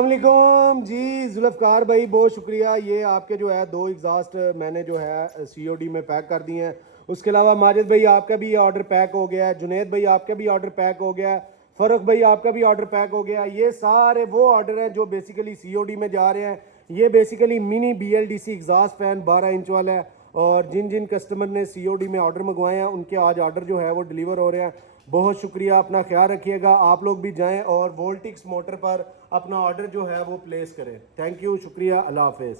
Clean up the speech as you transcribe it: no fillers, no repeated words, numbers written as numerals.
अस्सलामुअलैकुम जी जुल्फ़कार भाई, बहुत शुक्रिया। ये आपके जो है 2 एग्जॉस्ट मैंने जो है सीओडी में पैक कर दिए हैं। उसके अलावा माजिद भाई आपका भी ऑर्डर पैक हो गया है, जुनेद भाई आपका भी ऑर्डर पैक हो गया है, फ़रुख भाई आपका भी ऑर्डर पैक हो गया है। ये सारे वो ऑर्डर हैं जो बेसिकली सीओडी में जा रहे हैं। ये basically mini BLDC exhaust fan 12 inch वाला है, और जिन जिन कस्टमर ने सीओडी में ऑर्डर मंगवाए हैं उनके आज ऑर्डर जो है वो डिलीवर हो रहे हैं। बहुत शुक्रिया, अपना ख्याल रखिएगा। आप लोग भी जाएं और वोल्टिक्स मोटर पर अपना ऑर्डर जो है वो प्लेस करें। थैंक यू, शुक्रिया, अल्लाह हाफिज़।